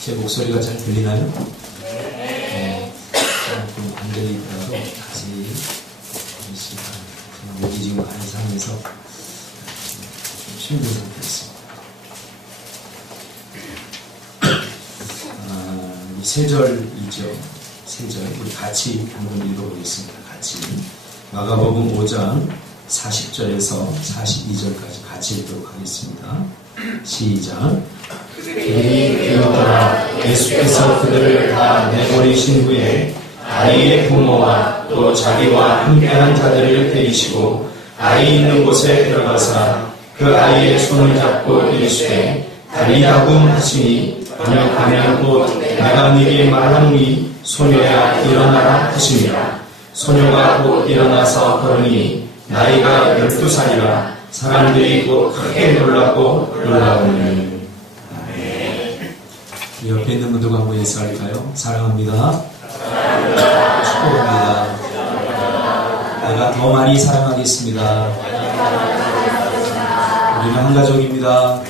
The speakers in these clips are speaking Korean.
제 목소리가 잘 들리나요? 네. 조금 안 들리더라도 다시 열심히 목이 지금 안 상해서 좀 힘든 상태였습니다. 이 세절이죠. 세절. 우리 같이 한번 읽어보겠습니다. 같이. 마가복음 5장 40절에서 42절까지 같이 읽도록 하겠습니다. 시작. 그들이 귀어더라. 예수께서 그들을 다 내보내신 후에 아이의 부모와 또 자기와 함께한 자들을 데리시고 아이 있는 곳에 들어가사 그 아이의 손을 잡고 이르시되 달리다금 하시니 번역하면 곧 내가 네게 말하노니 소녀야 일어나라 하시니라. 소녀가 곧 일어나서 걸으니 나이가 12살이라 사람들이 곧 크게 놀라고 놀라오니. 옆에 있는 분들과 한번 인사할까요? 사랑합니다. 축복합니다. 내가 더 많이 사랑하겠습니다. 우리는 한 가족입니다.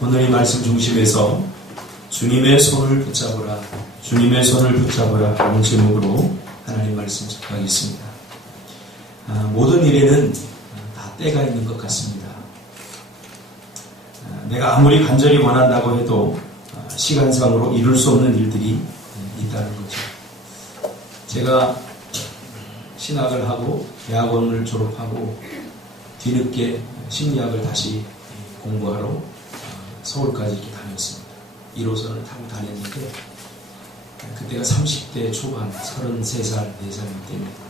오늘 이 말씀 중심에서 주님의 손을 붙잡으라, 주님의 손을 붙잡으라 하는 제목으로 하나님 말씀 접하겠습니다. 모든 일에는 다 때가 있는 것 같습니다. 내가 아무리 간절히 원한다고 해도 시간상으로 이룰 수 없는 일들이 있다는 거죠. 제가 신학을 하고 대학원을 졸업하고 뒤늦게 심리학을 다시 공부하러 서울까지 이렇게 다녔습니다. 1호선을 타고 다녔는데 그때가 30대 초반 33살, 4살일 때입니다.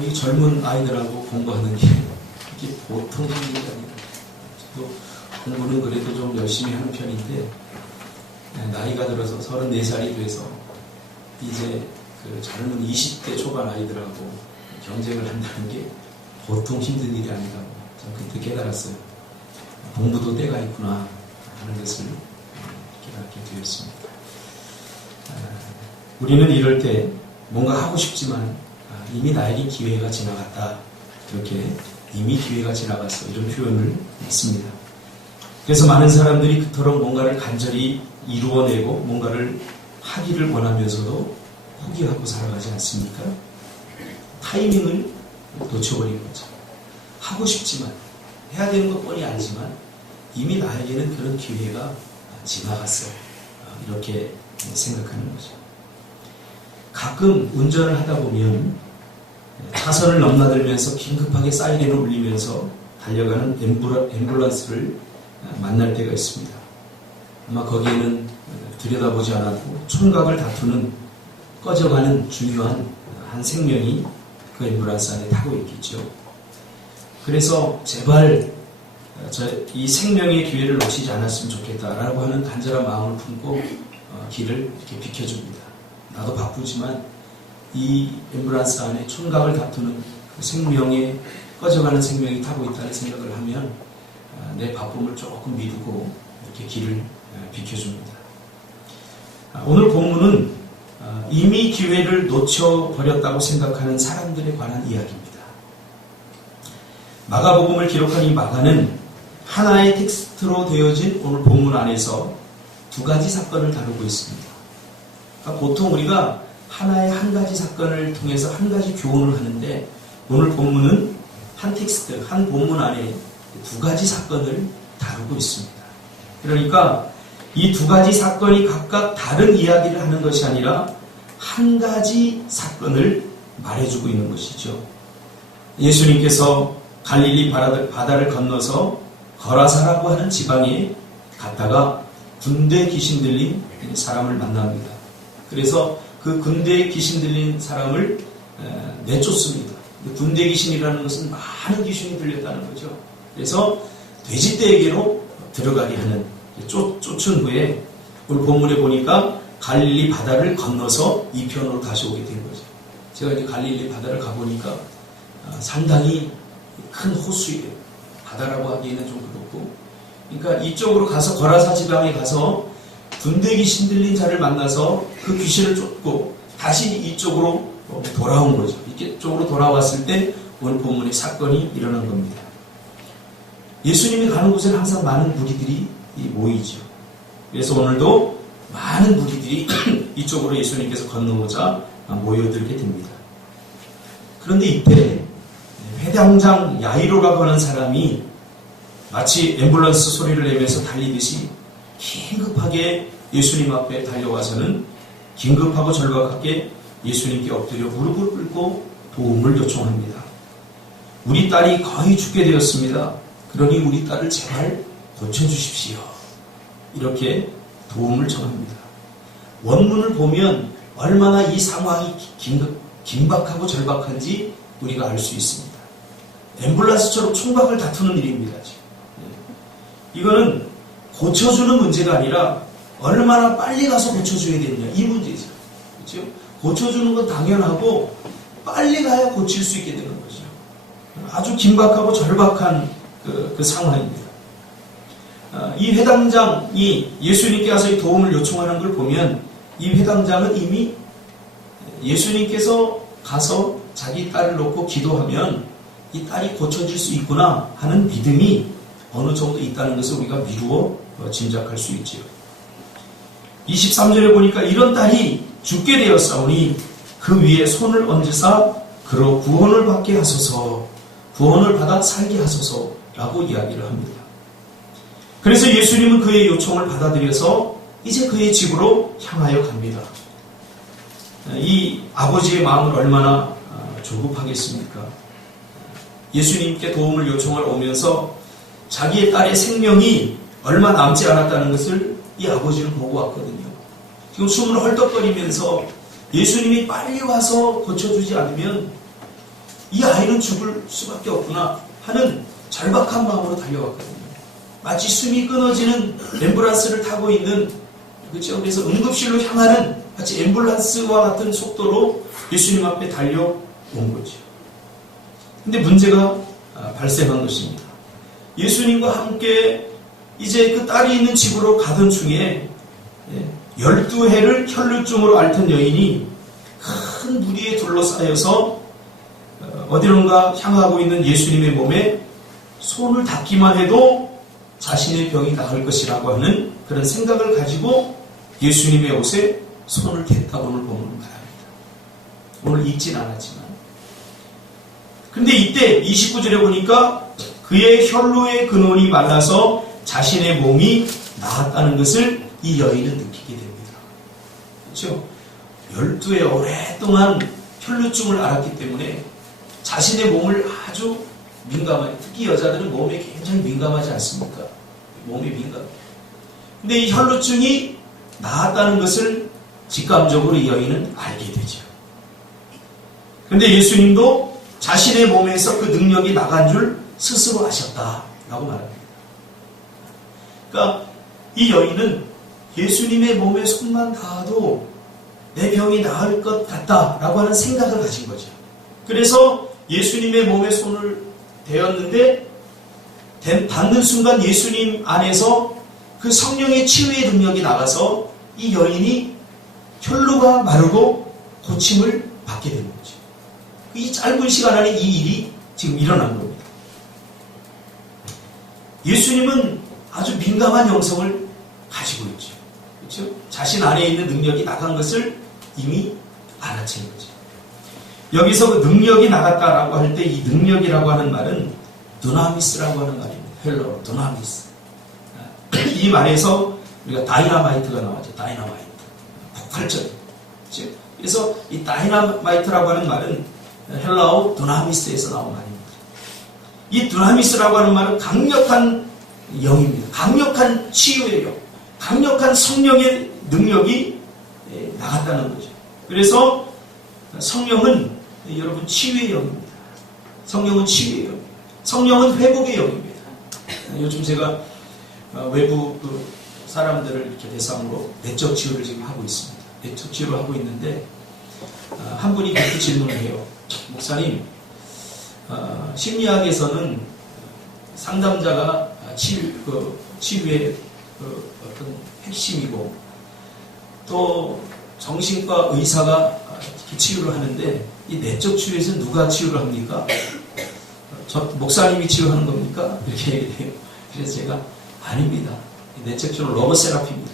이 젊은 아이들하고 공부하는 게 이게 보통 일이 아니라 또 공부는 그래도 좀 열심히 하는 편인데 나이가 들어서 34살이 돼서 이제 그 젊은 20대 초반 아이들하고 경쟁을 한다는 게 보통 힘든 일이 아니라고 저는 그때 깨달았어요. 공부도 때가 있구나 하는 것을 깨닫게 되었습니다. 우리는 이럴 때 뭔가 하고 싶지만 이미 나에게 기회가 지나갔다. 그렇게 이미 기회가 지나갔어. 이런 표현을 씁니다. 그래서 많은 사람들이 그토록 뭔가를 간절히 이루어내고 뭔가를 하기를 원하면서도 포기하고 살아가지 않습니까? 타이밍을 놓쳐버리는 거죠. 하고 싶지만 해야 되는 것 뻔히 알지만 이미 나에게는 그런 기회가 지나갔어요. 이렇게 생각하는 거죠. 가끔 운전을 하다 보면 차선을 넘나들면서 긴급하게 사이렌을 울리면서 달려가는 앰뷸런스를 만날 때가 있습니다. 아마 거기에는 들여다보지 않아도 총각을 다투는 꺼져가는 중요한 한 생명이 그 앰뷸런스 안에 타고 있겠죠. 그래서 제발 이 생명의 기회를 놓치지 않았으면 좋겠다라고 하는 간절한 마음을 품고 길을 이렇게 비켜줍니다. 나도 바쁘지만 이 앰뷸런스 안에 총각을 다투는 그 생명의 꺼져가는 생명이 타고 있다는 생각을 하면 내 바쁨을 조금 미루고 이렇게 길을 비켜줍니다. 오늘 본문은 이미 기회를 놓쳐버렸다고 생각하는 사람들에 관한 이야기입니다. 마가복음을 기록한 이 마가는 하나의 텍스트로 되어진 오늘 본문 안에서 두 가지 사건을 다루고 있습니다. 그러니까 보통 우리가 하나의 한 가지 사건을 통해서 한 가지 교훈을 하는데 오늘 본문은 한 텍스트, 한 본문 안에 두 가지 사건을 다루고 있습니다. 그러니까 이 두 가지 사건이 각각 다른 이야기를 하는 것이 아니라 한 가지 사건을 말해주고 있는 것이죠. 예수님께서 갈릴리 바다를 건너서 거라사라고 하는 지방에 갔다가 군대 귀신 들린 사람을 만납니다. 그래서 그 군대 귀신 들린 사람을 내쫓습니다. 군대 귀신이라는 것은 많은 귀신이 들렸다는 거죠. 그래서 돼지떼에게로 들어가게 하는 쫓은 후에 오늘 본문에 보니까 갈릴리 바다를 건너서 이편으로 다시 오게 된 거죠. 제가 이제 갈릴리 바다를 가보니까 상당히 큰 호수예요. 바다라고 하기에는 좀 그렇고, 그러니까 이쪽으로 가서 거라사 지방에 가서 군대 귀신 들린 자를 만나서 그 귀신을 쫓고 다시 이쪽으로 돌아온 거죠. 이쪽으로 돌아왔을 때 오늘 본문의 사건이 일어난 겁니다. 예수님이 가는 곳에는 항상 많은 무리들이 모이죠. 그래서 오늘도 많은 무리들이 이쪽으로 예수님께서 건너오자 모여들게 됩니다. 그런데 이때 회당장 야이로라고 하는 사람이 마치 앰뷸런스 소리를 내면서 달리듯이 긴급하게 예수님 앞에 달려와서는 긴급하고 절박하게 예수님께 엎드려 무릎을 꿇고 도움을 요청합니다. 우리 딸이 거의 죽게 되었습니다. 그러니 우리 딸을 제발 고쳐주십시오. 이렇게 도움을 청합니다. 원문을 보면 얼마나 이 상황이 긴박하고 절박한지 우리가 알 수 있습니다. 앰뷸런스처럼 총각을 다투는 일입니다. 이거는 고쳐주는 문제가 아니라 얼마나 빨리 가서 고쳐줘야 되느냐 이 문제죠. 그렇죠? 고쳐주는 건 당연하고 빨리 가야 고칠 수 있게 되는 거죠. 아주 긴박하고 절박한 그 상황입니다. 이 회당장이 예수님께 가서 이 도움을 요청하는 걸 보면 이 회당장은 이미 예수님께서 가서 자기 딸을 놓고 기도하면 이 딸이 고쳐질 수 있구나 하는 믿음이 어느 정도 있다는 것을 우리가 미루어 짐작할 수 있지요. 23절에 보니까 이런 딸이 죽게 되었사오니 그 위에 손을 얹으사 그로 구원을 받게 하소서, 구원을 받아 살게 하소서라고 이야기를 합니다. 그래서 예수님은 그의 요청을 받아들여서 이제 그의 집으로 향하여 갑니다. 이 아버지의 마음을 얼마나 조급하겠습니까? 예수님께 도움을 요청을 오면서 자기의 딸의 생명이 얼마 남지 않았다는 것을 이 아버지는 보고 왔거든요. 지금 숨을 헐떡거리면서 예수님이 빨리 와서 고쳐주지 않으면 이 아이는 죽을 수밖에 없구나 하는 절박한 마음으로 달려왔거든요. 마치 숨이 끊어지는 앰뷸런스를 타고 있는, 그렇죠? 그래서 응급실로 향하는 마치 앰뷸런스와 같은 속도로 예수님 앞에 달려온 거죠. 근데 문제가 발생한 것입니다. 예수님과 함께 이제 그 딸이 있는 집으로 가던 중에 12해를 혈루증으로 앓던 여인이 큰 무리에 둘러싸여서 어디론가 향하고 있는 예수님의 몸에 손을 닿기만 해도 자신의 병이 나을 것이라고 하는 그런 생각을 가지고 예수님의 옷에 손을 댔다고는 보면 말합니다. 오늘 읽진 않았지만. 근데 이때 29절에 보니까 그의 혈루의 근원이 말라서 자신의 몸이 나았다는 것을 이 여인은 느끼게 됩니다. 그렇죠? 12해 오랫동안 혈루증을 앓았기 때문에 자신의 몸을 아주 민감하게, 특히 여자들은 몸에 굉장히 민감하지 않습니까? 몸에 민감. 근데 이 혈루증이 나았다는 것을 직감적으로 이 여인은 알게 되죠. 근데 예수님도 자신의 몸에서 그 능력이 나간 줄 스스로 아셨다라고 말합니다. 그러니까 이 여인은 예수님의 몸에 손만 닿아도 내 병이 나을 것 같다라고 하는 생각을 가진 거죠. 그래서 예수님의 몸에 손을 대었는데 닿는 순간 예수님 안에서 그 성령의 치유의 능력이 나가서 이 여인이 혈루가 마르고 고침을 받게 되는 거죠. 이 짧은 시간 안에 이 일이 지금 일어난 겁니다. 예수님은 아주 민감한 영성을 가지고 있죠. 그렇죠? 자신 안에 있는 능력이 나간 것을 이미 알아챈 거죠. 여기서 그 능력이 나갔다라고 할 때 이 능력이라고 하는 말은 두나미스라고 하는 말입니다. 헬러로 두나미스. 이 말에서 우리가 다이나마이트가 나왔죠. 다이나마이트. 폭발적. 그렇죠? 그래서 이 다이나마이트라고 하는 말은 헬라어 두나미스에서 나온 말입니다. 이 두나미스라고 하는 말은 강력한 영입니다. 강력한 치유의 영, 강력한 성령의 능력이 나갔다는 거죠. 그래서 성령은 여러분 치유의 영입니다. 성령은 치유의 영, 성령은 회복의 영입니다. 요즘 제가 외부 사람들을 이렇게 대상으로 내적 치유를 지금 하고 있습니다. 내적 치유를 하고 있는데 한 분이 그렇게 질문을 해요. 목사님, 심리학에서는 상담자가 치유의 어떤 핵심이고 또 정신과 의사가 치유를 하는데 이 내적 치유에서 누가 치유를 합니까? 목사님이 치유하는 겁니까? 이렇게 얘기해요. 그래서 제가 아닙니다. 내 책처럼 로고세라피입니다.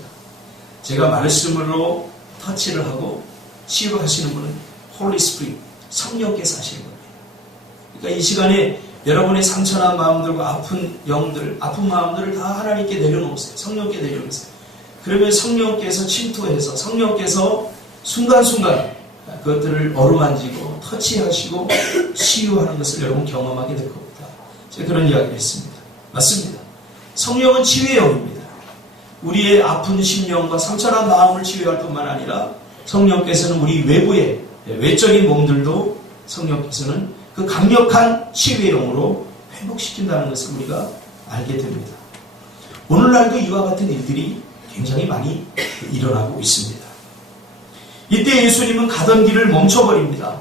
제가 말씀으로 터치를 하고 치유하시는 분은 홀리 스피릿, 성령께서 하시는 겁니다. 그러니까 이 시간에 여러분의 상처난 마음들과 아픈 영들, 아픈 마음들을 다 하나님께 내려놓으세요. 성령께 내려놓으세요. 그러면 성령께서 침투해서 성령께서 순간순간 그것들을 어루만지고 터치하시고 치유하는 것을 여러분 경험하게 될 겁니다. 제가 그런 이야기를 했습니다. 맞습니다. 성령은 치유의 영입니다. 우리의 아픈 심령과 상처난 마음을 치유할 뿐만 아니라 성령께서는 우리 외부의 외적인 몸들도 성령께서는 그 강력한 치유의 영으로 회복시킨다는 것을 우리가 알게 됩니다. 오늘날도 이와 같은 일들이 굉장히 많이 일어나고 있습니다. 이때 예수님은 가던 길을 멈춰버립니다.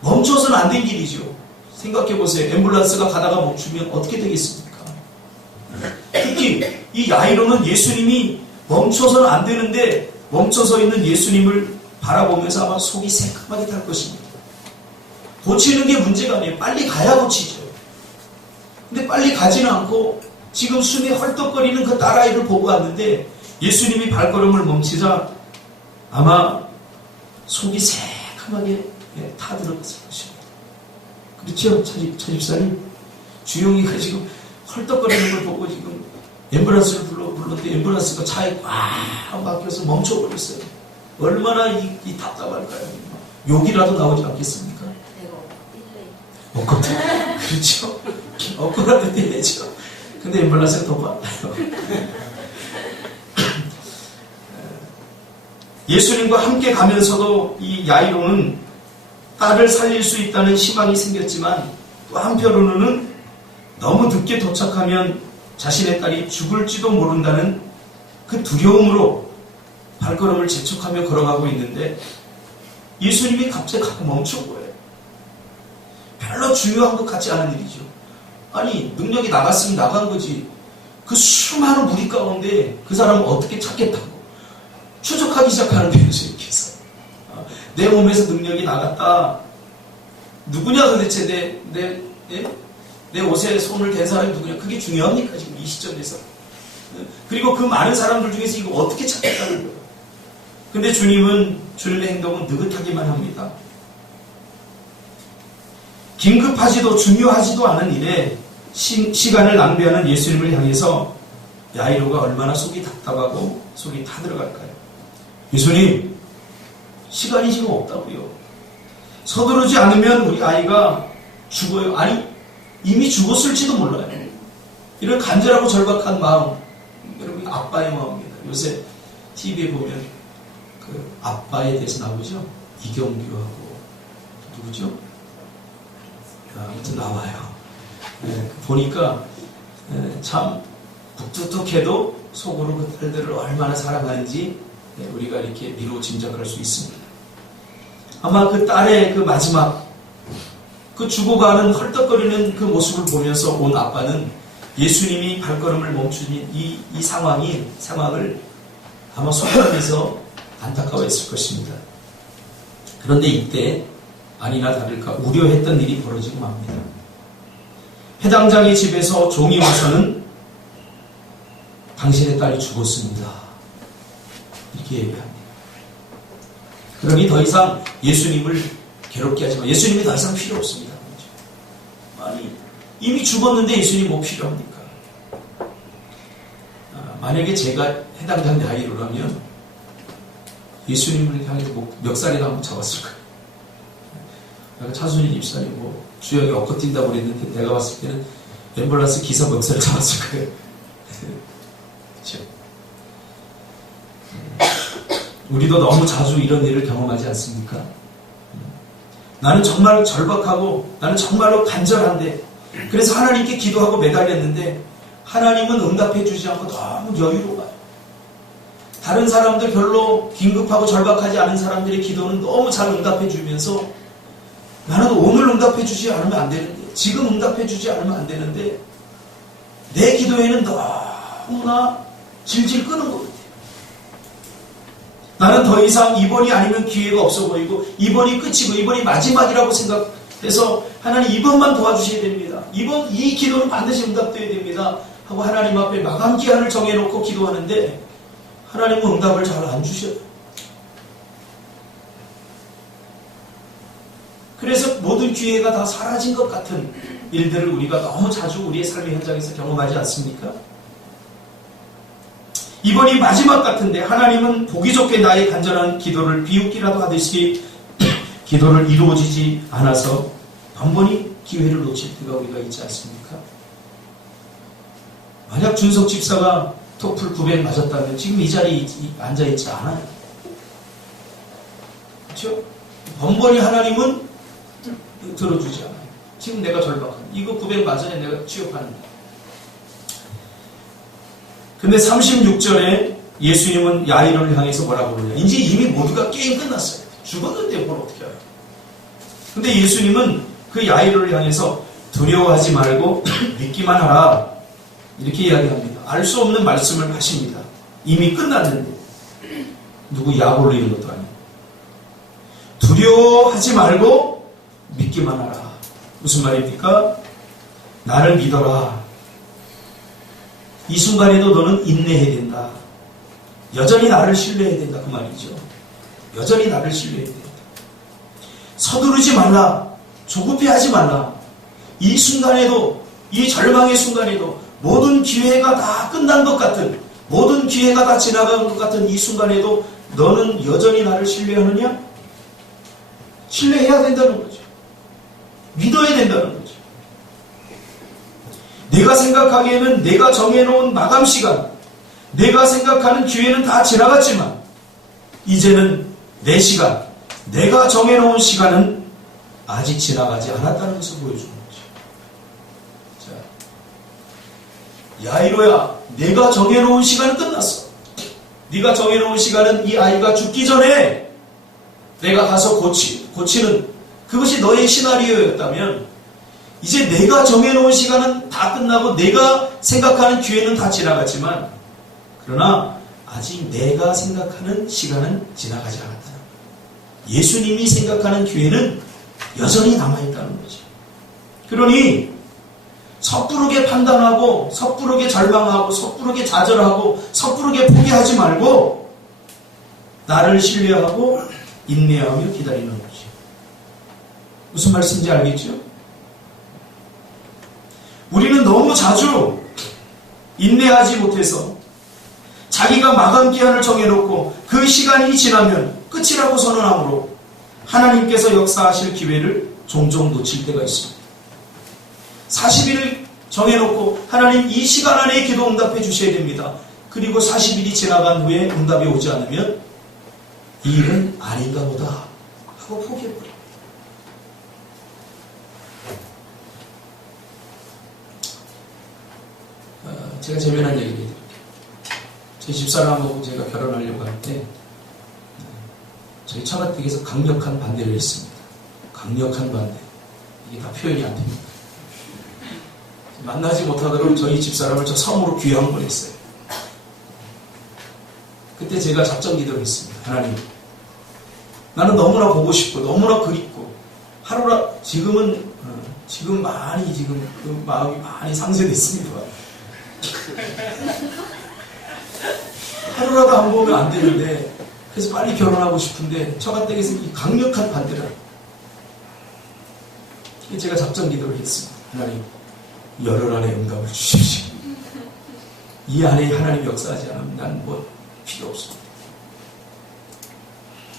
멈춰서는 안 된 길이죠. 생각해보세요. 앰뷸런스가 가다가 멈추면 어떻게 되겠습니까? 특히 이 야이로는 예수님이 멈춰서는 안 되는데 멈춰서 있는 예수님을 바라보면서 아마 속이 새까맣게 탈 것입니다. 고치는 게 문제가 아니에요. 빨리 가야 고치죠. 근데 빨리 가지는 않고 지금 숨이 헐떡거리는 그 딸아이를 보고 왔는데 예수님이 발걸음을 멈추자 아마 속이 새까맣게 타들어갔을 것입니다. 그렇죠? 차집사님? 주영이가 지금 헐떡거리는 걸 보고 지금 앰뷸런스를 불렀는데 앰뷸런스가 차에 꽉 막혀서 멈춰버렸어요. 얼마나 이 답답할까요? 욕이라도 나오지 않겠습니까? 엎고 그렇죠? 엎고라도 떼내죠. 근데 앰뷸런스가 더 빨라요. 예수님과 함께 가면서도 이 야이로는 딸을 살릴 수 있다는 희망이 생겼지만 또 한편으로는 너무 늦게 도착하면 자신의 딸이 죽을지도 모른다는 그 두려움으로 발걸음을 재촉하며 걸어가고 있는데 예수님이 갑자기 멈춘 거예요. 별로 중요한 것 같지 않은 일이죠. 아니 능력이 나갔으면 나간 거지. 그 수많은 무리 가운데 그 사람은 어떻게 찾겠다고 추적하기 시작하는데 예수님께서 내 몸에서 능력이 나갔다. 누구냐 도대체 내 옷에 손을 댄 사람이 누구냐. 그게 중요합니까 지금 이 시점에서. 그리고 그 많은 사람들 중에서 이거 어떻게 찾겠다는 거예요. 근데 주님의 행동은 느긋하기만 합니다. 긴급하지도 중요하지도 않은 일에 시간을 낭비하는 예수님을 향해서 야이로가 얼마나 속이 답답하고 속이 타들어갈까요? 예수님, 시간이 지금 없다고요. 서두르지 않으면 우리 아이가 죽어요. 아니, 이미 죽었을지도 몰라요. 이런 간절하고 절박한 마음, 여러분 아빠의 마음입니다. 요새 TV에 보면 그 아빠에 대해서 나오죠. 이경규하고 누구죠? 아무튼 나와요. 보니까 참 묵뚝뚝해도 속으로 그 딸들을 얼마나 사랑하는지 우리가 이렇게 미루어 짐작할 수 있습니다. 아마 그 딸의 그 마지막 그 죽어가는 헐떡거리는 그 모습을 보면서 온 아빠는 예수님이 발걸음을 멈추는 이 상황을 아마 속상해서 안타까워했을 것입니다. 그런데 이때 아니나 다를까 우려했던 일이 벌어지고 맙니다. 해당장의 집에서 종이 와서는 당신의 딸이 죽었습니다. 이렇게 얘기합니다. 그러니 더 이상 예수님을 괴롭게 하지 마. 예수님이 더 이상 필요 없습니다. 아니 이미 죽었는데 예수님 뭐 필요합니까? 만약에 제가 해당장 야이로라면 예수님을 향해서 멱살이나 한번 잡았을 거예요. 차순희 집사님 주영이 엎어뛴다고 그랬는데 내가 봤을 때는 앰뷸런스 기사 멱살을 잡았을 거예요. 그렇죠? 우리도 너무 자주 이런 일을 경험하지 않습니까? 나는 정말 절박하고 나는 정말로 간절한데 그래서 하나님께 기도하고 매달렸는데 하나님은 응답해 주지 않고 너무 여유로워요. 다른 사람들 별로 긴급하고 절박하지 않은 사람들의 기도는 너무 잘 응답해 주면서 나는 오늘 응답해 주지 않으면 안 되는데 지금 응답해 주지 않으면 안 되는데 내 기도에는 너무나 질질 끄는 것 같아요. 나는 더 이상 이번이 아니면 기회가 없어 보이고 이번이 끝이고 이번이 마지막이라고 생각해서 하나님 이번만 도와주셔야 됩니다. 이 기도는 반드시 응답되어야 됩니다. 하고 하나님 앞에 마감 기한을 정해놓고 기도하는데 하나님은 응답을 잘 안 주셔요. 그래서 모든 기회가 다 사라진 것 같은 일들을 우리가 너무 자주 우리의 삶의 현장에서 경험하지 않습니까? 이번이 마지막 같은데 하나님은 보기 좋게 나의 간절한 기도를 비웃기라도 하듯이 기도를 이루어지지 않아서 번번이 기회를 놓칠 때가 우리가 있지 않습니까? 만약 준석 집사가 토플 900 맞았다면 지금 이 자리에 앉아있지 않아요. 그렇죠? 번번이 하나님은 들어주지 않아요. 지금 내가 절박한 이거 900 맞아야 내가 취업하는다. 근데 36절에 예수님은 야이로를 향해서 뭐라고 그러냐. 이제 이미 모두가 게임 끝났어요. 죽었는데 뭘 어떻게 해요. 근데 예수님은 그 야이로를 향해서 두려워하지 말고 믿기만 하라. 이렇게 이야기합니다. 알 수 없는 말씀을 하십니다. 이미 끝났는데. 누구 약 올리는 것도 아니고. 두려워하지 말고 믿기만 하라. 무슨 말입니까? 나를 믿어라. 이 순간에도 너는 인내해야 된다. 여전히 나를 신뢰해야 된다. 그 말이죠. 여전히 나를 신뢰해야 된다. 서두르지 말라. 조급해하지 말라. 이 순간에도, 이 절망의 순간에도 모든 기회가 다 끝난 것 같은, 모든 기회가 다 지나간 것 같은 이 순간에도 너는 여전히 나를 신뢰하느냐? 신뢰해야 된다는 거죠. 믿어야 된다는 거죠. 내가 생각하기에는 내가 정해놓은 마감 시간, 내가 생각하는 기회는 다 지나갔지만 이제는 내 시간, 내가 정해놓은 시간은 아직 지나가지 않았다는 것을 보여주는 거죠. 자, 야이로야, 내가 정해놓은 시간은 끝났어. 네가 정해놓은 시간은 이 아이가 죽기 전에 내가 가서 고치는 그것이 너의 시나리오였다면 이제 내가 정해놓은 시간은 다 끝나고 내가 생각하는 기회는 다 지나갔지만 그러나 아직 내가 생각하는 시간은 지나가지 않았다는 거예요. 예수님이 생각하는 기회는 여전히 남아있다는 거죠. 그러니 섣부르게 판단하고 섣부르게 절망하고 섣부르게 좌절하고 섣부르게 포기하지 말고 나를 신뢰하고 인내하며 기다리는 거죠. 무슨 말씀인지 알겠죠? 우리는 너무 자주 인내하지 못해서 자기가 마감 기한을 정해놓고 그 시간이 지나면 끝이라고 선언함으로 하나님께서 역사하실 기회를 종종 놓칠 때가 있습니다. 40일을 정해놓고 하나님 이 시간 안에 기도 응답해 주셔야 됩니다. 그리고 40일이 지나간 후에 응답이 오지 않으면 이 일은 아닌가 보다 하고 포기해버려요. 제가 재미난 얘기를 해드릴게요. 제 집사람하고 제가 결혼하려고 할 때 저희 처가댁에서 강력한 반대를 했습니다. 강력한 반대. 이게 다 표현이 안 됩니다. 만나지 못하도록 저희 집사람을 저 섬으로 귀향 보냈어요. 그때 제가 작정 기도를 했습니다. 하나님, 나는 너무나 보고 싶고 너무나 그립고 하루라 지금 많이 그 마음이 많이 상쇄됐습니다. 하루라도 안 보면 안 되는데 그래서 빨리 결혼하고 싶은데 처가댁에서 이 강력한 반대를 제가 작정 기도를 했습니다. 하나님, 열흘 안에 응답을 주십시오. 이 안에 하나님 역사하지 않으면 난 뭐 필요 없습니다.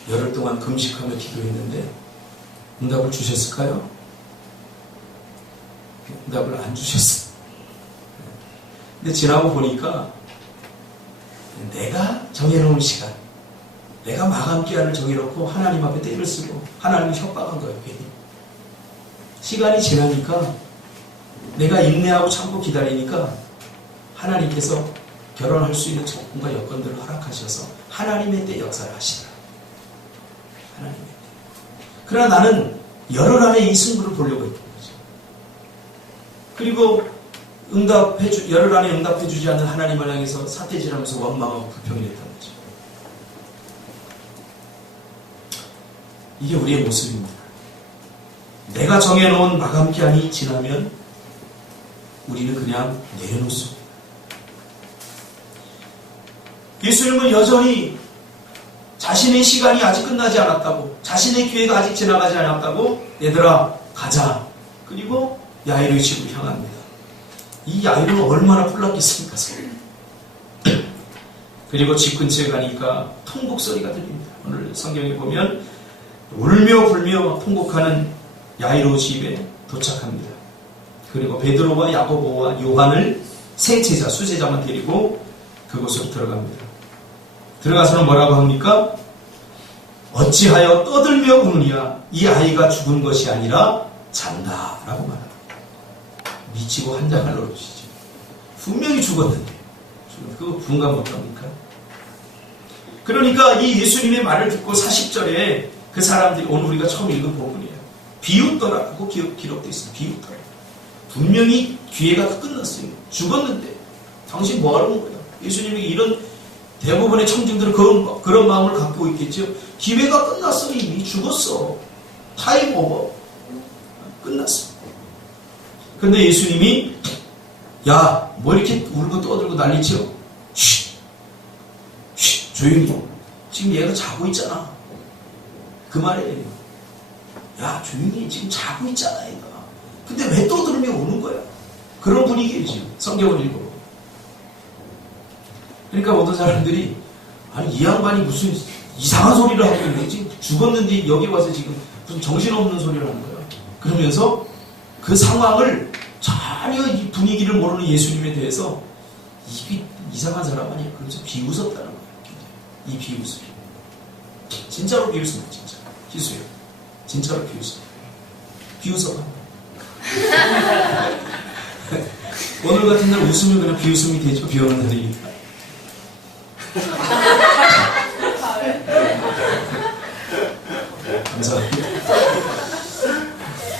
열흘 동안 금식하며 기도했는데 응답을 주셨을까요? 응답을 안 주셨어요. 근데 지나고 보니까 내가 정해놓은 시간, 내가 마감 기한을 정해놓고 하나님 앞에 떼를 쓰고 하나님을 협박한 거예요. 괜히. 시간이 지나니까 내가 인내하고 참고 기다리니까 하나님께서 결혼할 수 있는 조건과 여건들을 허락하셔서 하나님의 때 역사를 하시더라. 하나님의 때. 그러나 나는 열흘 안에 이 승부를 보려고 했던 거죠. 그리고 열흘 안에 응답해주지 않는 하나님을 향해서 사태질하면서 원망하고 불평을 했던 거죠. 이게 우리의 모습입니다. 내가 정해놓은 마감 기한이 지나면 우리는 그냥 내려놓습니다. 예수님은 여전히 자신의 시간이 아직 끝나지 않았다고, 자신의 기회가 아직 지나가지 않았다고, 얘들아 가자. 그리고 야이로의 집으로 향합니다. 이 야이로는 얼마나 뿔났겠습니까? 그리고 집 근처에 가니까 통곡 소리가 들립니다. 오늘 성경에 보면 울며 불며 통곡하는 야이로 집에 도착합니다. 그리고 베드로와 야고보와 요한을 세 제자, 수제자만 데리고 그곳으로 들어갑니다. 들어가서는 뭐라고 합니까? 어찌하여 떠들며 우느냐? 이 아이가 죽은 것이 아니라 잔다 라고 말합니다. 미치고 한장할 노릇이죠. 분명히 죽었는데 그거 분간 못합니까? 그러니까 이 예수님의 말을 듣고 40절에 그 사람들이 오늘 우리가 처음 읽은 부분이에요. 비웃더라고 기록되어 있습니다. 비웃더라. 분명히 기회가 끝났어요. 죽었는데 당신 뭐하는 거야? 예수님이 이런 대부분의 청중들은 그런 마음을 갖고 있겠죠. 기회가 끝났어. 이미 죽었어. 타임 오버. 끝났어. 근데 예수님이 야, 뭐 이렇게 울고 떠들고 난리쳐? 쉿, 조용히. 지금 얘가 자고 있잖아. 그 말이에요. 야, 조용히. 지금 자고 있잖아, 얘가. 근데 왜 떠들며 우는 거야? 그런 분위기예요, 지금. 성경을 읽어보면. 그러니까 어떤 사람들이 아니 이 양반이 무슨 이상한 소리를 하고 있는데 지금 죽었는데 여기 와서 지금 무슨 정신없는 소리를 하는 거야. 그러면서 그 상황을 전혀 이 분위기를 모르는 예수님에 대해서 이 이상한 사람 아니야. 그래서 비웃었다는 거예요. 이 비웃음이. 진짜로 비웃습니다. 진짜. 희수요. 진짜로 비웃어요. 비웃어봐. 오늘 같은 날 웃으면 그냥 비웃음이 되죠. 비 오는 날이니까. 감사합니다.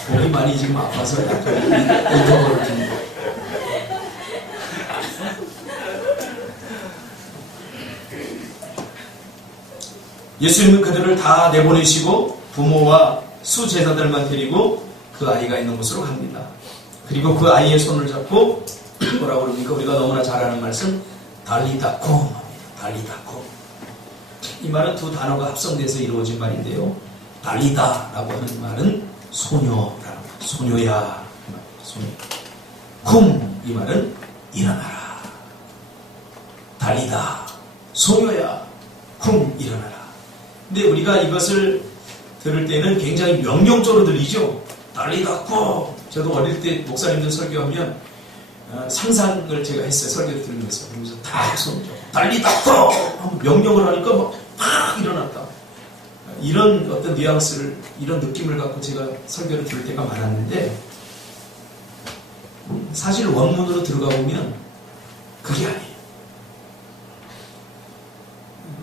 목이 많이 지금 아파서 약간 인터벌을 줍니다. 예수님은 그들을 다 내보내시고 부모와 수제자들만 데리고 그 아이가 있는 곳으로 갑니다. 그리고 그 아이의 손을 잡고 뭐라고 그럽니까? 우리가 너무나 잘 아는 말씀 달리다콤, 달리다콤. 이 말은 두 단어가 합성돼서 이루어진 말인데요. 달리다라고 하는 말은 소녀라는 말, 소녀야. 소녀. 쿰, 이 말은 일어나라. 달리다, 소녀야. 쿰, 일어나라. 근데 우리가 이것을 들을 때는 굉장히 명령조로 들리죠. 달리다 고. 저도 어릴 때 목사님들 설교하면 상상을 제가 했어요. 설교를 들으면서. 그러면서 다 손잡고 달리다 고 하면 명령을 하니까 막 일어났다. 이런 어떤 뉘앙스를, 이런 느낌을 갖고 제가 설교를 들을 때가 많았는데 사실 원문으로 들어가 보면 그게 아니에요.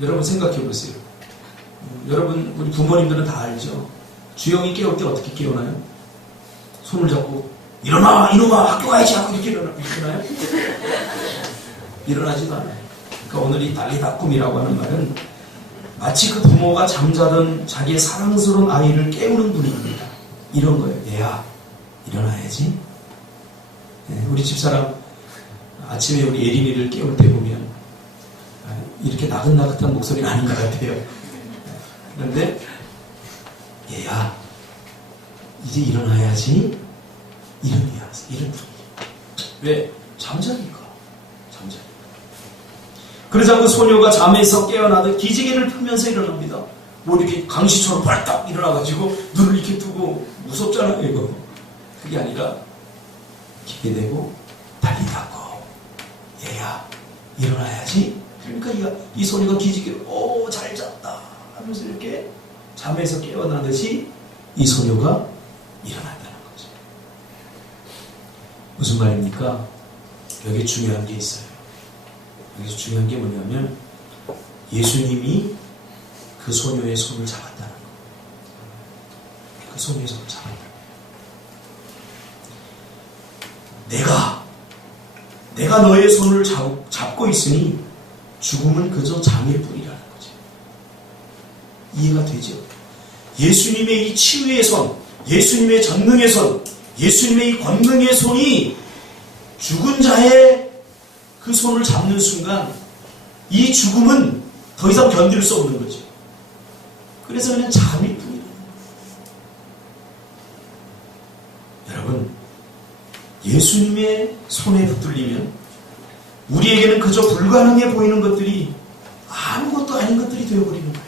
여러분 생각해 보세요. 여러분 우리 부모님들은 다 알죠. 주영이 깨울 때 어떻게 깨우나요? 손을 잡고 일어나 이놈아 학교 가야지 하고 이렇게 일어나요? 일어나지도 않아요. 그러니까 오늘 이 달리다꿈이라고 하는 말은 마치 그 부모가 잠자던 자기의 사랑스러운 아이를 깨우는 분위기입니다. 이런 거예요. 얘야 일어나야지. 네, 우리 집사람 아침에 우리 예린이를 깨울 때 보면 이렇게 나긋나긋한 목소리는 아닌 것 같아요. 그런데 얘야 이제 일어나야지. 이런 뉘앙스, 이런 분위기. 왜? 잠자니까. 잠자니까. 그러자 그 소녀가 잠에서 깨어나듯 기지개를 펴면서 일어납니다. 뭐 이렇게 강시처럼 발딱 일어나가지고 눈을 이렇게 뜨고 무섭잖아요 이거. 그게 아니라 기대 대고 달리다고. 얘야 일어나야지. 그러니까 이 소녀가 기지개를 잘 잤다 하면서 이렇게 잠에서 깨어나듯이 이 소녀가 일어난다는 거죠. 무슨 말입니까? 여기 중요한 게 있어요. 여기서 중요한 게 뭐냐면 예수님이 그 소녀의 손을 잡았다는 거예요. 그 소녀의 손을 잡았다. 내가 너의 손을 잡고 있으니 죽음은 그저 잠일 뿐이라는 거죠. 이해가 되죠? 예수님의 이 치유의 손, 예수님의 전능의 손, 예수님의 이 권능의 손이 죽은 자의 그 손을 잡는 순간 이 죽음은 더 이상 견딜 수 없는 거죠. 그래서 그냥 잠일 뿐이에요. 여러분, 예수님의 손에 붙들리면 우리에게는 그저 불가능해 보이는 것들이 아무것도 아닌 것들이 되어버리는 거예요.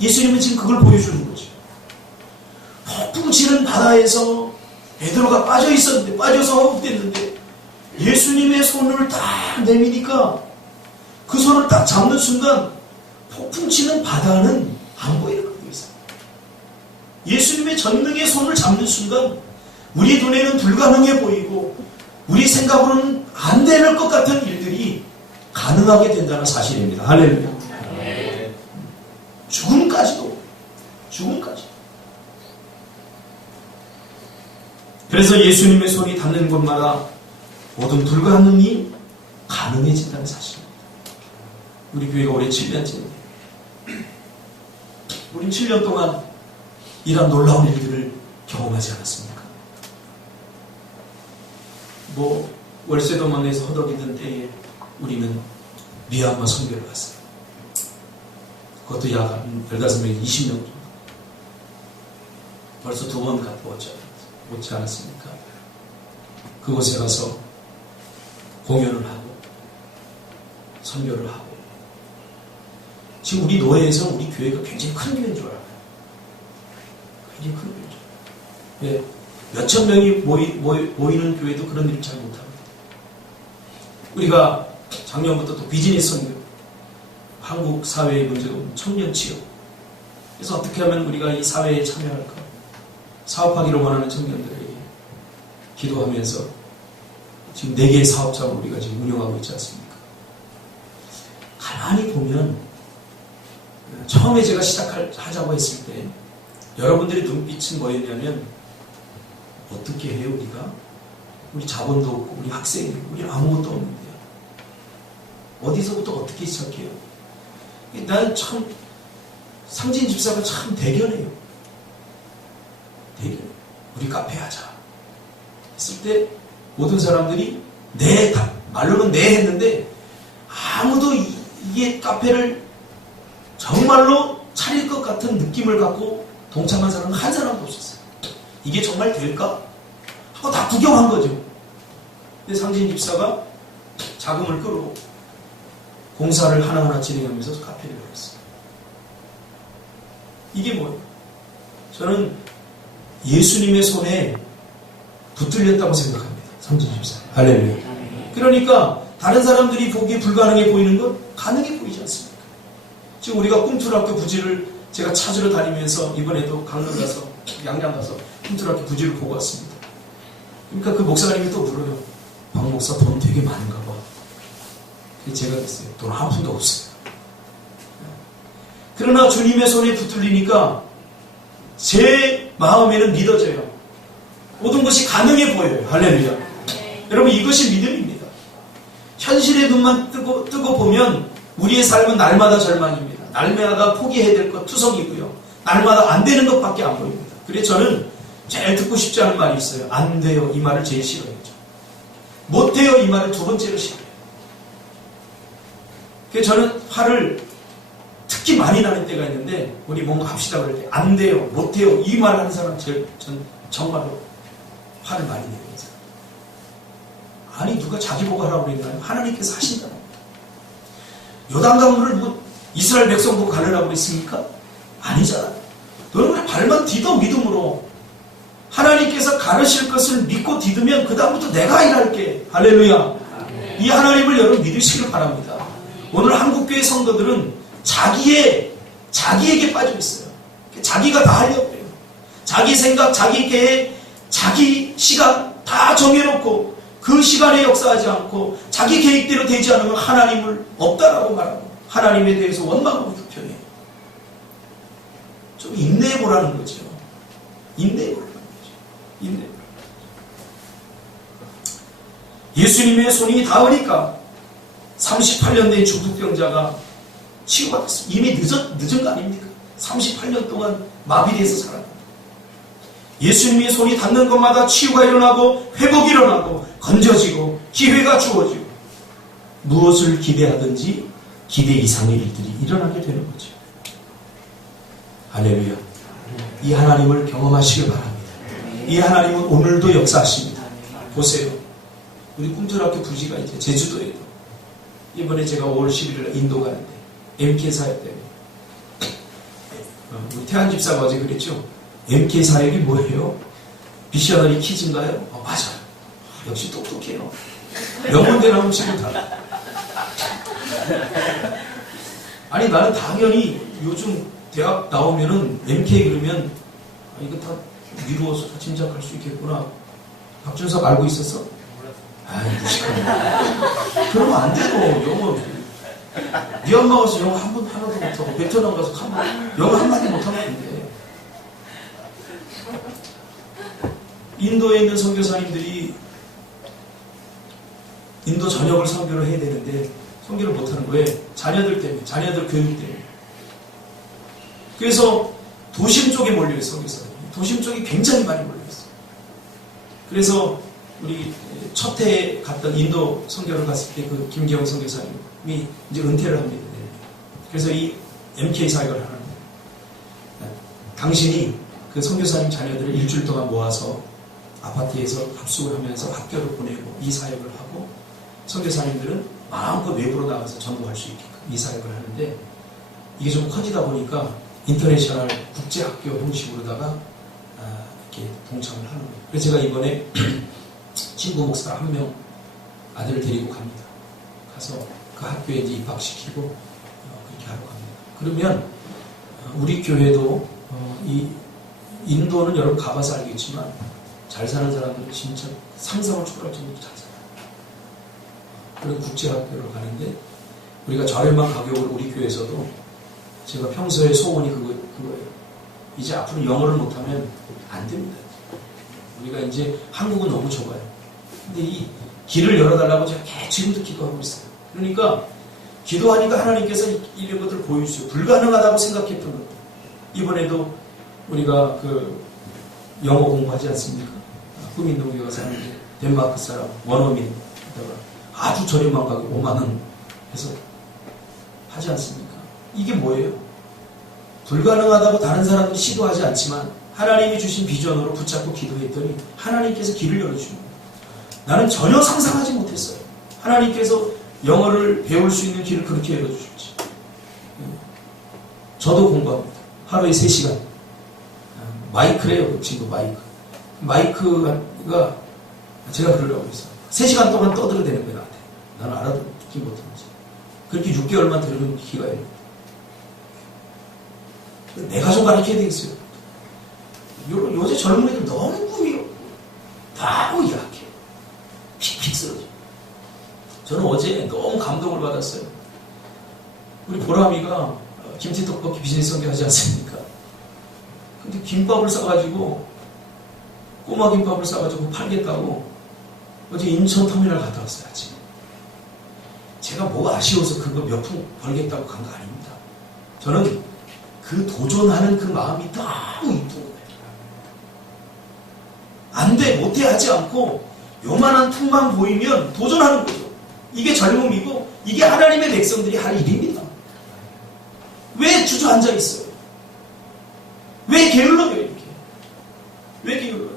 예수님은 지금 그걸 보여주는 거죠. 폭풍 치는 바다에서 베드로가 빠져 있었는데, 빠져서 허흡됐는데 예수님의 손을 딱 내미니까 그 손을 딱 잡는 순간 폭풍 치는 바다는 안 보이는 거예요. 예수님의 전능의 손을 잡는 순간 우리 눈에는 불가능해 보이고 우리 생각으로는 안 되는 것 같은 일들이 가능하게 된다는 사실입니다. 할렐루야. 죽음까지도. 그래서 예수님의 손이 닿는 곳마다 모든 불가능이 가능해진다는 사실입니다. 우리 교회가 올해 7년째인데 우린 7년 동안 이런 놀라운 일들을 경험하지 않았습니까? 월세도만 내서 허덕이던 때에 우리는 미얀마 선교를 갔어요. 그것도 약 15명, 20명 정도. 벌써 2번 갔다 오지 않았습니까? 그곳에 가서 공연을 하고 선교를 하고 지금 우리 노예에서 우리 교회가 굉장히 큰 교회인 줄 알아요. 굉장히 큰 교회죠. 예, 몇천 명이 모이는 교회도 그런 일을 잘 못합니다. 우리가 작년부터 또 비즈니스 선교, 한국 사회의 문제도 청년 취업. 그래서 어떻게 하면 우리가 이 사회에 참여할까? 사업하기를 원하는 청년들에게 기도하면서 지금 4개의 사업장을 우리가 지금 운영하고 있지 않습니까? 가만히 보면 처음에 제가 시작하자고 했을 때 여러분들의 눈빛은 뭐였냐면 어떻게 해요 우리가? 우리 자본도 없고 우리 학생이고 우리 아무것도 없는데요. 어디서부터 어떻게 시작해요? 난 참 상진 집사가 참 대견해요. 우리 카페 하자 했을 때 모든 사람들이 네, 말로는 네 했는데 아무도 이게 카페를 정말로 차릴 것 같은 느낌을 갖고 동참한 사람은 한 사람도 없었어요. 이게 정말 될까? 하고 다 구경한 거죠. 근데 상진 집사가 자금을 끌어 공사를 하나하나 진행하면서 카페를 열었어요. 이게 뭐예요? 저는 예수님의 손에 붙들렸다고 생각합니다. 상진 집사. 할렐루야. 그러니까 다른 사람들이 보기에 불가능해 보이는 건 가능해 보이지 않습니까? 지금 우리가 꿈틀학교 부지를 제가 찾으러 다니면서 이번에도 강릉 가서 양양 가서 꿈틀학교 부지를 보고 왔습니다. 그러니까 그 목사님이 또 물어요. 박 목사 돈 되게 많은가 봐. 제가 그랬어요. 돈 한 푼도 없어요. 그러나 주님의 손에 붙들리니까 제 마음에는 믿어져요. 모든 것이 가능해 보여요. 할렐루야. 여러분 이것이 믿음입니다. 현실의 눈만 뜨고 보면 우리의 삶은 날마다 절망입니다. 날마다 포기해야 될 것 투성이고요. 날마다 안 되는 것밖에 안 보입니다. 그래서 저는 제일 듣고 싶지 않은 말이 있어요. 안 돼요. 이 말을 제일 싫어해요. 못 돼요. 이 말을 2번째로 싫어해요. 그래서 저는 화를 특히 많이 나는 때가 있는데 우리 뭔가 합시다 그럴 때 안 돼요. 못 해요. 이 말 하는 사람 전 정말로 화를 많이 내는 사람. 아니 누가 자기 보고 하라고 그랬나요? 하나님께서 하신다는 거예요. 요단강물을 이스라엘 백성 보고 가르라고 그랬습니까? 아니잖아. 너는 그냥 발만 디뎌 믿음으로 하나님께서 가르칠 것을 믿고 디두면 그 다음부터 내가 일할게. 할렐루야. 이 하나님을 여러분 믿으시길 바랍니다. 오늘 한국교회 성도들은 자기에게 빠져 있어요. 자기가 다 하려고 해요. 자기 생각, 자기 계획, 자기 시간 다 정해놓고 그 시간에 역사하지 않고 자기 계획대로 되지 않으면 하나님을 없다라고 말하고 하나님에 대해서 원망하고 불평해요. 좀 인내해보라는 거죠. 인내해보라는 거죠. 인내해보라는 거죠. 예수님의 손이 닿으니까 38년 된 중풍병자가 치유가 됐어요. 이미 늦은 거 아닙니까? 38년 동안 마비돼서 살았는데 예수님의 손이 닿는 것마다 치유가 일어나고 회복이 일어나고 건져지고 기회가 주어지고 무엇을 기대하든지 기대 이상의 일들이 일어나게 되는 거죠. 할렐루야. 이 하나님을 경험하시길 바랍니다. 이 하나님은 오늘도 역사하십니다. 보세요. 우리 꿈틀학교 부지가 이제 제주도에도 이번에 제가 5월 11일 인도 가는데 MK 사역 때문에 우리 태한 집사가 어제 그랬죠. MK 사역이 뭐예요? 미셔너리 키즈인가요? 맞아요. 역시 똑똑해요. 명문대 나오면 지금 다. 아니 나는 당연히 요즘 대학 나오면은 MK 그러면 이거 다 미루어서 다 짐작할 수 있겠구나. 박준석 알고 있었어? 무식하네. 그러면 안 되고 영어 미얀마 가서 영어 한 번 하나도 못하고 베트남 가서 영어 한마디 못하면 안 돼. 인도에 있는 선교사님들이 인도 전역을 선교를 해야 되는데 선교를 못하는 거예요. 자녀들 때문에, 자녀들 교육 때문에. 그래서 도심 쪽에 몰려있어요, 선교사들이. 도심 쪽이 굉장히 많이 몰려있어요. 그래서 우리 첫 해에 갔던 인도 선교를 갔을 때 그 김기영 선교사님이 이제 은퇴를 합니다. 그래서 이 MK 사역을 하는 거예요. 당신이 그 선교사님 자녀들을 일주일 동안 모아서 아파트에서 합숙을 하면서 학교를 보내고 이 사역을 하고 선교사님들은 마음껏 외부로 나가서 전도할 수 있게끔 이 사역을 하는데 이게 좀 커지다 보니까 인터내셔널 국제학교 형식으로다가 이렇게 동참을 하는 거예요. 그래서 제가 이번에 친구 목사 한 명 아들을 데리고 갑니다. 가서 그 학교에 이제 입학시키고 그렇게 하러 갑니다. 그러면 우리 교회도 이 인도는 여러분 가봐서 알겠지만 잘 사는 사람들은 진짜 상상을 초월할 정도로 잘 살아요. 그리고 국제학교를 가는데 우리가 저렴한 가격으로 우리 교회에서도 제가 평소에 소원이 그거예요. 이제 앞으로 영어를 못하면 안 됩니다. 우리가 이제 한국은 너무 좁아요. 근데 이 길을 열어달라고 제가 지금도 기도하고 있어요. 그러니까 기도하니까 하나님께서 이런 것들을 보여주세요. 불가능하다고 생각했던 것들. 이번에도 우리가 그 영어 공부하지 않습니까? 후민동교가 사는 덴마크 사람 원어민 아주 저렴한 가격 5만 원 해서 하지 않습니까? 이게 뭐예요? 불가능하다고 다른 사람들이 시도하지 않지만 하나님이 주신 비전으로 붙잡고 기도했더니 하나님께서 길을 열어주는 거예요. 나는 전혀 상상하지 못했어요. 하나님께서 영어를 배울 수 있는 길을 그렇게 열어주실지. 저도 공부합니다. 하루에 3시간. 마이크래요, 그 친구 마이크가 제가 그러려고 했어요. 3시간 동안 떠들어대는 거예요, 나한테. 나는 알아듣지 못하는지. 그렇게 6개월만 들으면 기가 열려요. 내가 좀 가르쳐야 되겠어요. 요새 젊은 애들 너무 꿈이요. 너무 약해요. 픽픽 쓰러져. 저는 어제 너무 감동을 받았어요. 우리 보람이가 김치떡볶이 비즈니스 선교하지 않습니까? 근데 김밥을 싸가지고 꼬마 김밥을 싸가지고 팔겠다고 어제 인천터미널 갔다 왔어요. 아침에. 제가 뭐가 아쉬워서 그거 몇 푼 벌겠다고 간 거 아닙니다. 저는 그 도전하는 그 마음이 너무 이쁜 거예요. 안 돼, 못해 하지 않고 요만한 틈만 보이면 도전하는 거죠. 이게 젊음이고 이게 하나님의 백성들이 할 일입니다. 왜 주저앉아 있어요? 왜 게을러요 이렇게? 왜 게을러요?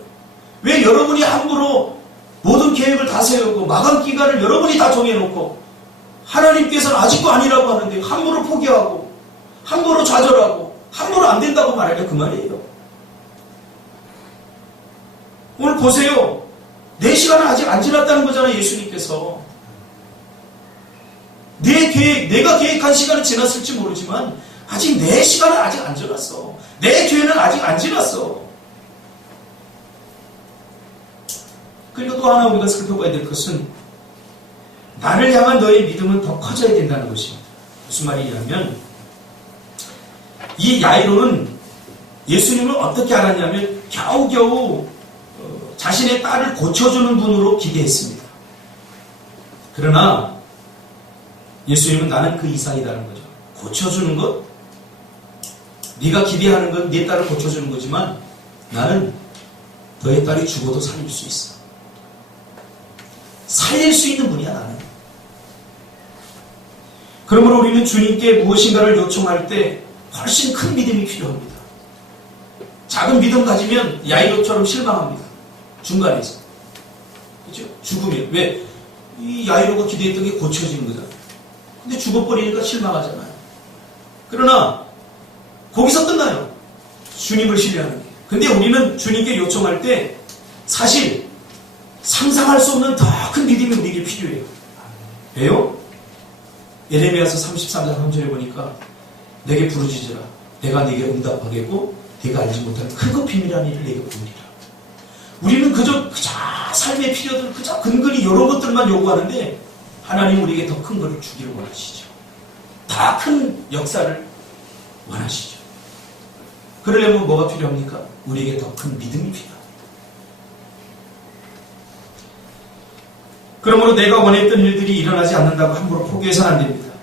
왜 여러분이 함부로 모든 계획을 다 세우고 마감 기간을 여러분이 다 정해놓고 하나님께서는 아직도 아니라고 하는데 함부로 포기하고 함부로 좌절하고 함부로 안 된다고 말하려 그 말이에요. 오늘 보세요. 내 시간은 아직 안 지났다는 거잖아요. 예수님께서. 내 계획, 내가 계획한 시간은 지났을지 모르지만 아직 내 시간은 아직 안 지났어. 내 기회는 아직 안 지났어. 그리고 또 하나 우리가 살펴봐야 될 것은 나를 향한 너의 믿음은 더 커져야 된다는 것입니다. 무슨 말이냐면 이 야이로는 예수님을 어떻게 알았냐면 겨우겨우 자신의 딸을 고쳐주는 분으로 기대했습니다. 그러나 예수님은 나는 그 이상이다는 거죠. 고쳐주는 것? 네가 기대하는 건 네 딸을 고쳐주는 거지만 나는 너의 딸이 죽어도 살릴 수 있어. 살릴 수 있는 분이야 나는. 그러므로 우리는 주님께 무엇인가를 요청할 때 훨씬 큰 믿음이 필요합니다. 작은 믿음 가지면 야이로처럼 실망합니다. 중간에서. 그렇죠? 죽으면. 왜? 이 야이로가 기대했던 게 고쳐지는 거잖아요. 근데 죽어버리니까 실망하잖아요. 그러나 거기서 끝나요. 주님을 신뢰하는 게. 근데 우리는 주님께 요청할 때 사실 상상할 수 없는 더 큰 믿음이 우리에게 필요해요. 왜요? 예레미야서 33장 3절에 보니까 내게 부르짖으라. 내가 네게 응답하겠고 네가 알지 못하는 크고 비밀한 일을 내게 보이리라. 우리는 그저 삶의 필요들 그저 근근히 이런 것들만 요구하는데 하나님 우리에게 더 큰 것을 주기를 원하시죠. 더 큰 역사를 원하시죠. 그러려면 뭐가 필요합니까? 우리에게 더 큰 믿음이 필요합니다. 그러므로 내가 원했던 일들이 일어나지 않는다고 함부로 포기해서는 안 됩니다.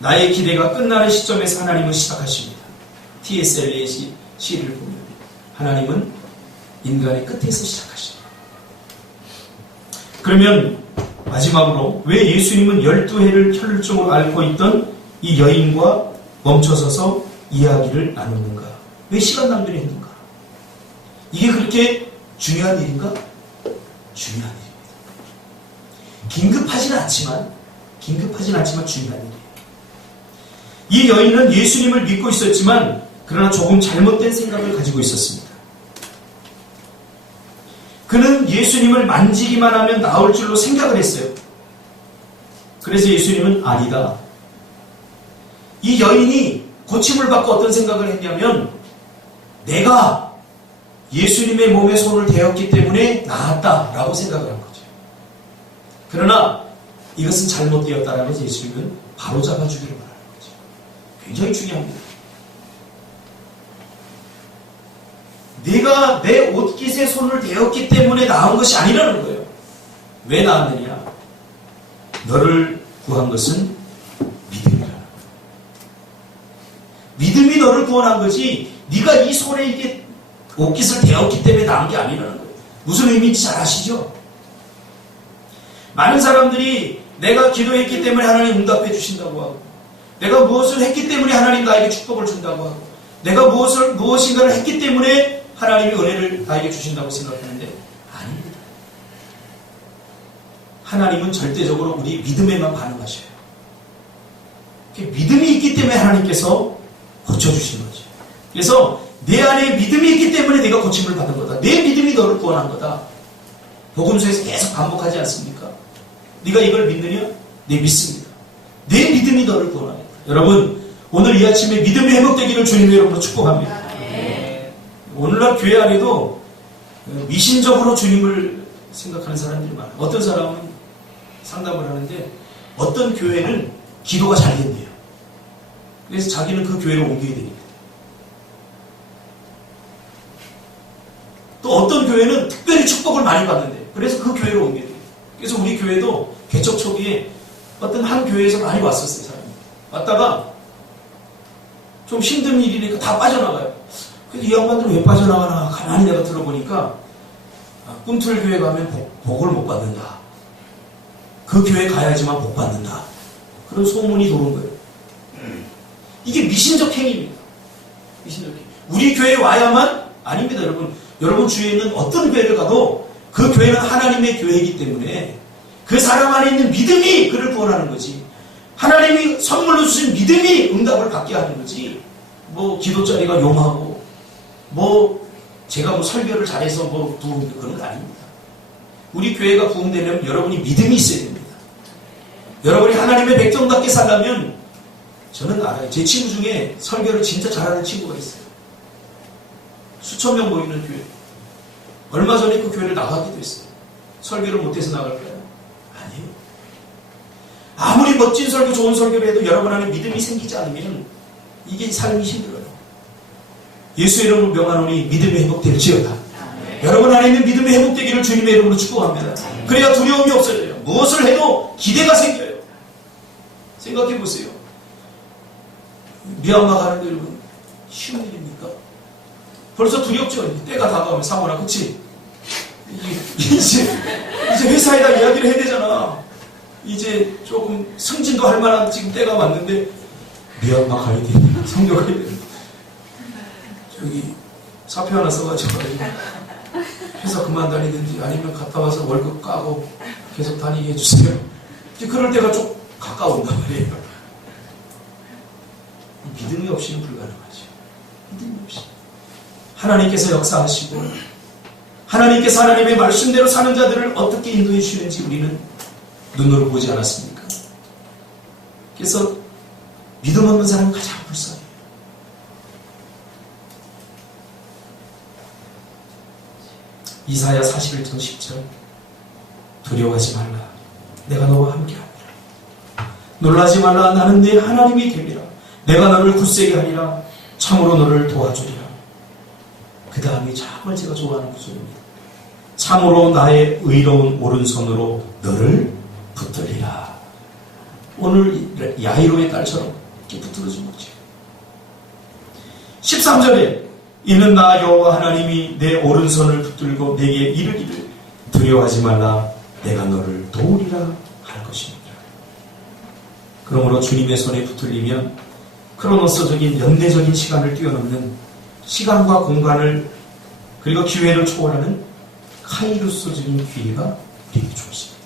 나의 기대가 끝나는 시점에서 하나님은 시작하십니다. T.S. 엘리엇의 시를 보면 하나님은 인간의 끝에서 시작하십니다. 그러면 마지막으로 왜 예수님은 12해를 혈루증으로 앓고 있던 이 여인과 멈춰서서 이야기를 나누는가? 왜 시간 낭비를 했는가? 이게 그렇게 중요한 일인가? 중요한 일입니다. 긴급하지는 않지만 중요한 일이에요. 이 여인은 예수님을 믿고 있었지만 그러나 조금 잘못된 생각을 가지고 있었습니다. 그는 예수님을 만지기만 하면 나을 줄로 생각을 했어요. 그래서 예수님은 아니다. 이 여인이 고침을 받고 어떤 생각을 했냐면 내가 예수님의 몸에 손을 대었기 때문에 나았다라고 생각을 한 거죠. 그러나 이것은 잘못되었다라고 해서 예수님은 바로 잡아주기를 바라는 거죠. 굉장히 중요합니다. 내가 내 옷깃에 손을 대었기 때문에 나은 것이 아니라는 거예요. 왜 나았느냐? 너를 구한 것은 믿음이라는 거예요. 믿음이 너를 구원한 거지 네가 이 손에 이게 옷깃을 대었기 때문에 나은 게 아니라는 거예요. 무슨 의미인지 잘 아시죠? 많은 사람들이 내가 기도했기 때문에 하나님 응답해 주신다고 하고 내가 무엇을 했기 때문에 하나님 나에게 축복을 준다고 하고 내가 무엇인가를 했기 때문에 하나님이 은혜를 나에게 주신다고 생각하는데 아닙니다. 하나님은 절대적으로 우리 믿음에만 반응하셔요. 믿음이 있기 때문에 하나님께서 고쳐주신 거죠. 그래서 내 안에 믿음이 있기 때문에 내가 고침을 받은 거다. 내 믿음이 너를 구원한 거다. 복음서에서 계속 반복하지 않습니까? 네가 이걸 믿느냐? 네, 믿습니다. 내 믿음이 너를 구원하겠다. 여러분, 오늘 이 아침에 믿음이 회복되기를 주님의 이름으로 축복합니다. 오늘날 교회 안에도 미신적으로 주님을 생각하는 사람들이 많아요. 어떤 사람은 상담을 하는데 어떤 교회는 기도가 잘 된대요. 그래서 자기는 그 교회로 옮겨야 됩니다. 또 어떤 교회는 특별히 축복을 많이 받는데 그래서 그 교회로 옮겨야 돼요. 그래서 우리 교회도 개척 초기에 어떤 한 교회에서 많이 왔었어요. 사람이. 왔다가 좀 힘든 일이니까 다 빠져나가요. 그래서 이 양반들은 왜 빠져나가나 가만히 내가 들어보니까 꿈틀교회 가면 복을 못 받는다. 그 교회 가야지만 복 받는다. 그런 소문이 도는 거예요. 이게 미신적 행위입니다. 미신적 행위. 우리 교회에 와야만 아닙니다. 여러분 주위에 있는 어떤 교회를 가도 그 교회는 하나님의 교회이기 때문에 그 사람 안에 있는 믿음이 그를 구원하는 거지. 하나님이 선물로 주신 믿음이 응답을 받게 하는 거지. 뭐 기도자리가 용하고 제가 설교를 잘해서 부흥 그런 거 아닙니다. 우리 교회가 부흥되려면 여러분이 믿음이 있어야 됩니다. 여러분이 하나님의 백성답게 살려면 저는 알아요. 제 친구 중에 설교를 진짜 잘하는 친구가 있어요. 수천 명 모이는 교회. 얼마 전에 그 교회를 나가기도 했어요. 설교를 못해서 나갈까요? 아니에요. 아무리 멋진 설교, 좋은 설교를 해도 여러분 안에 믿음이 생기지 않으면 이게 삶이 힘들어요. 예수 이름으로 명하노니 믿음이 회복될지어다. 여러분 안에 있는 믿음이 회복되기를 주님의 이름으로 축복합니다. 그래야 두려움이 없어져요. 무엇을 해도 기대가 생겨요. 생각해 보세요. 미얀마 가는데 여러분 쉬운 일입니까? 벌써 두렵죠. 때가 다가오면 사모나 그치? 이제 회사에다 이야기를 해야 되잖아. 이제 조금 승진도 할 만한 지금 때가 왔는데 미얀마 가야 되는데 성교 가야 되는데 저기 사표 하나 써가지고 회사 그만 다니든지 아니면 갔다 와서 월급 까고 계속 다니게 해주세요. 이제 그럴 때가 좀 가까운단 말이에요. 믿음이 없이는 불가능하죠. 믿음이 없이. 하나님께서 역사하시고 하나님께서 하나님의 말씀대로 사는 자들을 어떻게 인도해 주시는지 우리는 눈으로 보지 않았습니까? 그래서 믿음 없는 사람은 가장 불쌍해요. 이사야 41장 10절 두려워하지 말라 내가 너와 함께하리라. 놀라지 말라 나는 네 하나님이 되리라. 내가 너를 굳세게 하리라. 참으로 너를 도와주리라. 그 다음에 정말 제가 좋아하는 구절입니다. 참으로 나의 의로운 오른손으로 너를 붙들리라. 오늘 야이로의 딸처럼 이렇게 붙들어준 거죠. 13절에 이는 나 여호와 하나님이 내 오른손을 붙들고 내게 이르기를 두려워하지 말라 내가 너를 도우리라 할 것입니다. 그러므로 주님의 손에 붙들리면 크로노스적인 연대적인 시간을 뛰어넘는 시간과 공간을 그리고 기회를 초월하는 카이루스적인 기회가 우리에게 주어집니다.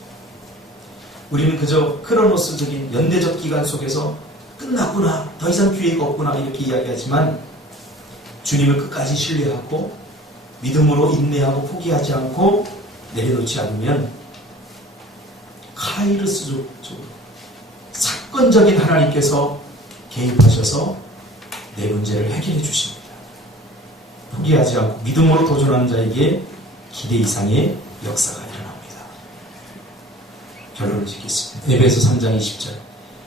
우리는 그저 크로노스적인 연대적 기간 속에서 끝났구나 더 이상 기회가 없구나 이렇게 이야기하지만 주님을 끝까지 신뢰하고 믿음으로 인내하고 포기하지 않고 내려놓지 않으면 카이루스적으로 사건적인 하나님께서 개입하셔서 내 문제를 해결해 주십니다. 포기하지 않고 믿음으로 도전하는 자에게 기대 이상의 역사가 일어납니다. 결론을 짓겠습니다. 에베소 3장 20절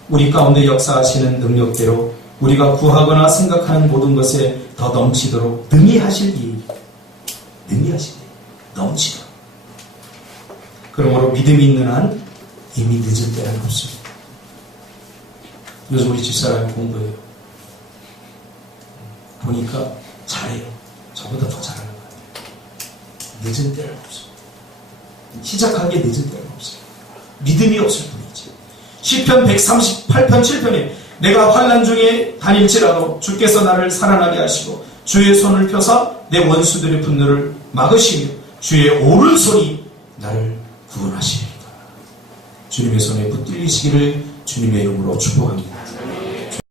우리 가운데 역사하시는 능력대로 우리가 구하거나 생각하는 모든 것에 더 넘치도록 능히 하실 일 넘치도록 그러므로 믿음이 있는 한 이미 늦을 때는 없습니다. 요즘 우리 집사람이 공부해요. 보니까 잘해요. 저보다 더 잘하는 것 같아요. 늦은 때는 없어요. 시작한 게 늦은 때는 없어요. 믿음이 없을 뿐이지. 시편 138편 7편에 내가 환난 중에 다닐지라도 주께서 나를 살아나게 하시고 주의 손을 펴사 내 원수들의 분노를 막으시며 주의 오른손이 나를 구원하시리이다. 주님의 손에 붙들리시기를 주님의 이름으로 축복합니다.